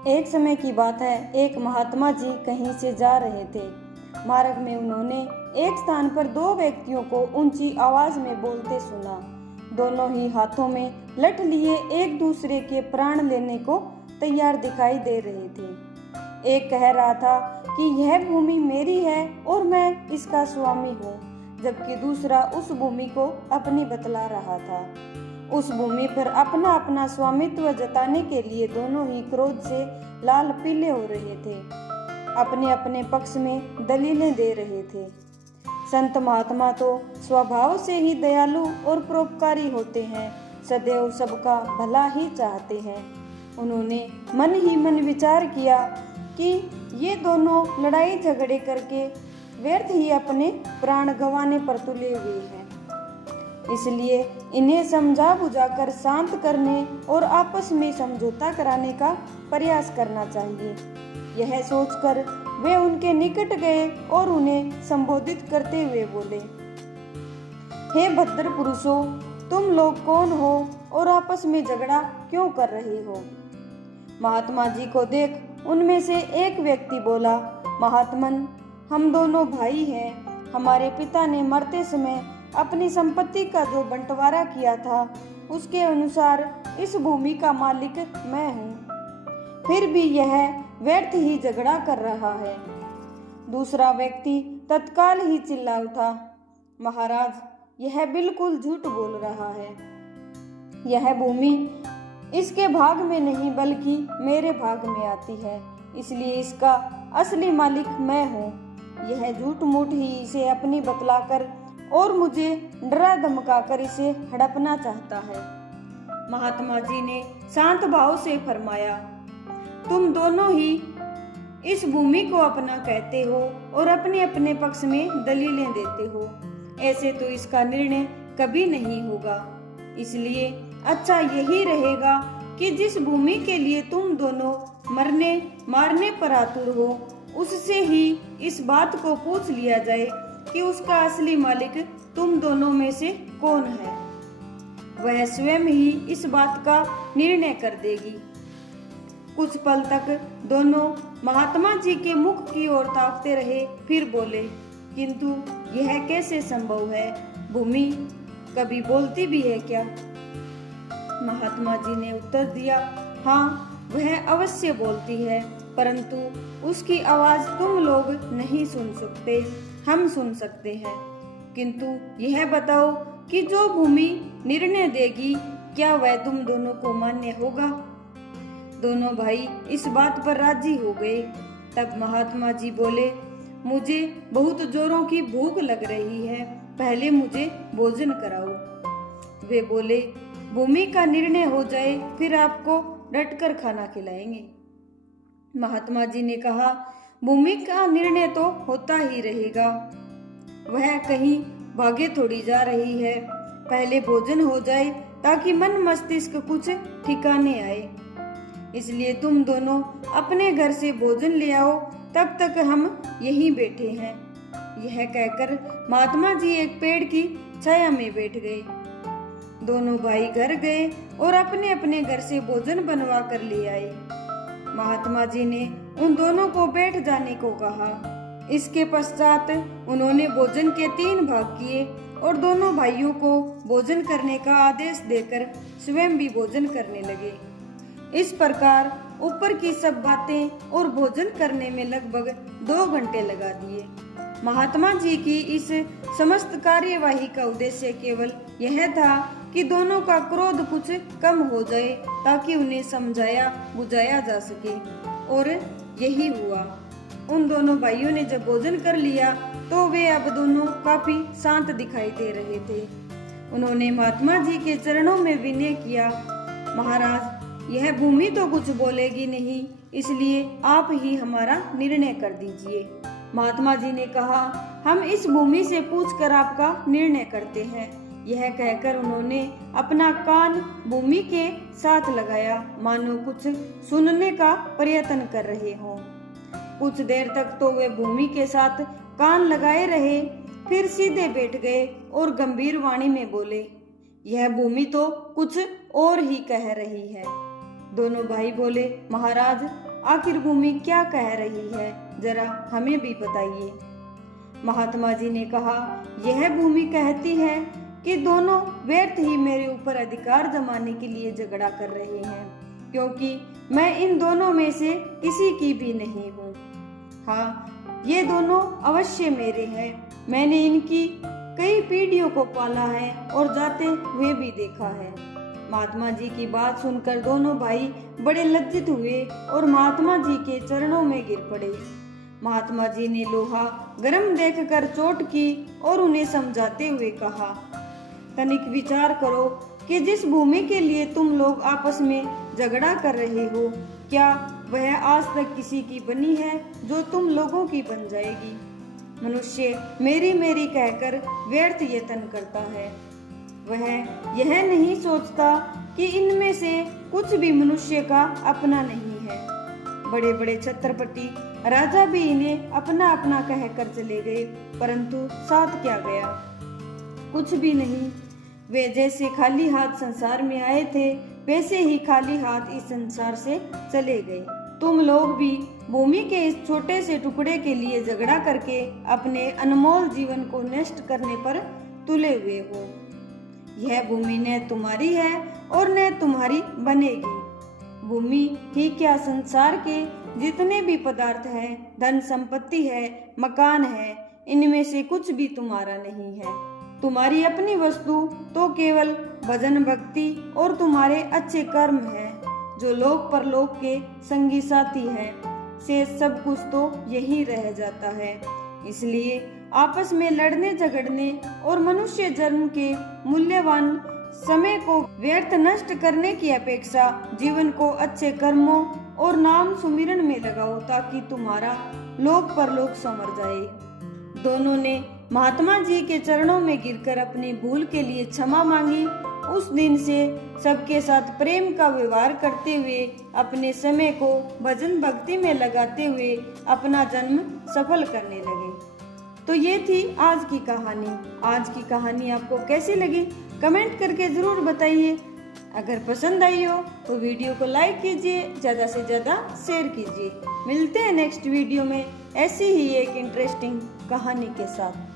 एक समय की बात है, एक महात्मा जी कहीं से जा रहे थे। मार्ग में उन्होंने एक स्थान पर दो व्यक्तियों को ऊंची आवाज में बोलते सुना। दोनों ही हाथों में लठ लिए एक दूसरे के प्राण लेने को तैयार दिखाई दे रहे थे। एक कह रहा था कि यह भूमि मेरी है और मैं इसका स्वामी हूँ, जबकि दूसरा उस भूमि को अपनी बतला रहा था। उस भूमि पर अपना अपना स्वामित्व जताने के लिए दोनों ही क्रोध से लाल पीले हो रहे थे, अपने अपने पक्ष में दलीलें दे रहे थे। संत महात्मा तो स्वभाव से ही दयालु और परोपकारी होते हैं, सदैव सबका भला ही चाहते हैं। उन्होंने मन ही मन विचार किया कि ये दोनों लड़ाई झगड़े करके व्यर्थ ही अपने प्राण गंवाने पर तुले हुए हैं, इसलिए इन्हें समझा बुझाकर शांत करने और आपस में समझौता कराने का प्रयास करना चाहिए। यह सोचकर वे उनके निकट गए और उन्हें संबोधित करते हुए बोले, हे भद्र पुरुषों, तुम लोग कौन हो और आपस में झगड़ा क्यों कर रहे हो? महात्मा जी को देख उनमें से एक व्यक्ति बोला, महात्मन, हम दोनों भाई हैं। हमारे पिता ने मरते समय अपनी संपत्ति का जो बंटवारा किया था, उसके अनुसार इस भूमि का मालिक मैं हूँ। फिर भी यह व्यर्थ ही झगड़ा कर रहा है। दूसरा व्यक्ति तत्काल ही चिल्ला उठा, महाराज, यह बिल्कुल झूठ बोल रहा है। यह भूमि इसके भाग में नहीं बल्कि मेरे भाग में आती है, इसलिए इसका असली मालिक मैं हूँ। यह झूठ मूठ ही इसे अपनी बतलाकर और मुझे डरा धमकाकर इसे हड़पना चाहता है। महात्मा जी ने शांत भाव से फरमाया, तुम दोनों ही इस भूमि को अपना कहते हो और अपने अपने पक्ष में दलीलें देते हो। ऐसे तो इसका निर्णय कभी नहीं होगा। इसलिए अच्छा यही रहेगा कि जिस भूमि के लिए तुम दोनों मरने मारने पर आतुर हो, उससे ही इस बात को पूछ लिया जाए कि उसका असली मालिक तुम दोनों में से कौन है। वह स्वयं ही इस बात का निर्णय कर देगी। कुछ पल तक दोनों महात्मा जी के मुख की ओर ताकते रहे, फिर बोले, किंतु यह कैसे संभव है? भूमि कभी बोलती भी है क्या? महात्मा जी ने उत्तर दिया, हाँ, वह अवश्य बोलती है, परंतु उसकी आवाज तुम लोग नहीं सुन सकते, हम सुन सकते हैं। किंतु यह बताओ कि जो भूमि निर्णय देगी, क्या वह तुम दोनों को मान्य होगा? दोनों भाई इस बात पर राजी हो गए। तब महात्मा जी बोले, मुझे बहुत जोरों की भूख लग रही है, पहले मुझे भोजन कराओ। वे बोले, भूमि का निर्णय हो जाए फिर आपको डटकर खाना खिलाएंगे। महात्मा जी ने कहा, भूमि का निर्णय तो होता ही रहेगा, वह कहीं भागे थोड़ी जा रही है। पहले भोजन हो जाए ताकि मन मस्तिष्क कुछ ठिकाने आए। इसलिए तुम दोनों अपने घर से भोजन ले आओ, तब तक हम यहीं बैठे हैं। यह कहकर महात्मा जी एक पेड़ की छाया में बैठ गए। दोनों भाई घर गए और अपने अपने घर से भोजन बनवा कर ले आए। महात्मा जी ने उन दोनों को बैठ जाने को कहा। इसके पश्चात उन्होंने भोजन के 3 भाग किए और दोनों भाइयों को भोजन करने का आदेश देकर स्वयं भी भोजन करने लगे। इस प्रकार ऊपर की सब बातें और भोजन करने में लगभग 2 घंटे लगा दिए। महात्मा जी की इस समस्त कार्यवाही का उद्देश्य केवल यह था कि दोनों का क्रोध कुछ कम हो जाए, ताकि उन्हें समझाया बुझाया जा सके, और यही हुआ। उन दोनों भाइयों ने जब भोजन कर लिया तो वे अब दोनों काफी शांत दिखाई दे रहे थे। उन्होंने महात्मा जी के चरणों में विनय किया, महाराज, यह भूमि तो कुछ बोलेगी नहीं, इसलिए आप ही हमारा निर्णय कर दीजिए। महात्मा जी ने कहा, हम इस भूमि से पूछकर आपका निर्णय करते हैं। यह कहकर उन्होंने अपना कान भूमि के साथ लगाया, मानो कुछ सुनने का प्रयत्न कर रहे हों। कुछ देर तक तो वे भूमि के साथ कान लगाए रहे, फिर सीधे बैठ गए और गंभीर वाणी में बोले, यह भूमि तो कुछ और ही कह रही है। दोनों भाई बोले, महाराज, आखिर भूमि क्या कह रही है, जरा हमें भी बताइए। महात्मा जी ने कहा, यह भूमि कहती है कि दोनों व्यर्थ ही मेरे ऊपर अधिकार जमाने के लिए झगड़ा कर रहे हैं, क्योंकि मैं इन दोनों में से किसी की भी नहीं हूँ। हाँ, ये दोनों अवश्य मेरे हैं। मैंने इनकी कई पीढ़ियों को पाला है और जाते हुए भी देखा है। महात्मा जी की बात सुनकर दोनों भाई बड़े लज्जित हुए और महात्मा जी के चरणों में गिर पड़े। महात्मा जी ने लोहा गर्म देखकर चोट की और उन्हें समझाते हुए कहा, तनिक विचार करो कि जिस भूमि के लिए तुम लोग आपस में झगड़ा कर रहे हो, क्या वह आज तक किसी की बनी है जो तुम लोगों की बन जाएगी। मनुष्य मेरी मेरी कहकर व्यर्थ यत्न करता है। वह यह नहीं सोचता कि इनमें से कुछ भी मनुष्य का अपना नहीं है। बड़े बड़े छत्रपति राजा भी इन्हें अपना अपना कहकर चले गए, परंतु साथ क्या गया, कुछ भी नहीं। वे जैसे खाली हाथ संसार में आए थे, वैसे ही खाली हाथ इस संसार से चले गए। तुम लोग भी भूमि के इस छोटे से टुकड़े के लिए झगड़ा करके अपने अनमोल जीवन को नष्ट करने पर तुले हुए हो। यह भूमि न तुम्हारी है और न तुम्हारी बनेगी। भूमि ही क्या, संसार के जितने भी पदार्थ हैं, धन संपत्ति है, मकान है, इनमें से कुछ भी तुम्हारा नहीं है। तुम्हारी अपनी वस्तु तो केवल भजन भक्ति और तुम्हारे अच्छे कर्म है, जो लोक परलोक के संगी साथी है। से सब कुछ तो यही रह जाता है। इसलिए आपस में लड़ने झगड़ने और मनुष्य जन्म के मूल्यवान समय को व्यर्थ नष्ट करने की अपेक्षा जीवन को अच्छे कर्मों और नाम सुमिरन में लगाओ, ताकि तुम्हारा लोक परलोक संवर जाए। दोनों ने महात्मा जी के चरणों में गिरकर अपनी भूल के लिए क्षमा मांगी। उस दिन से सबके साथ प्रेम का व्यवहार करते हुए, अपने समय को भजन भक्ति में लगाते हुए अपना जन्म सफल करने लगे। तो ये थी आज की कहानी। आज की कहानी आपको कैसी लगी कमेंट करके जरूर बताइए। अगर पसंद आई हो तो वीडियो को लाइक कीजिए, ज़्यादा से ज़्यादा शेयर कीजिए। मिलते हैं नेक्स्ट वीडियो में ऐसी ही एक इंटरेस्टिंग कहानी के साथ।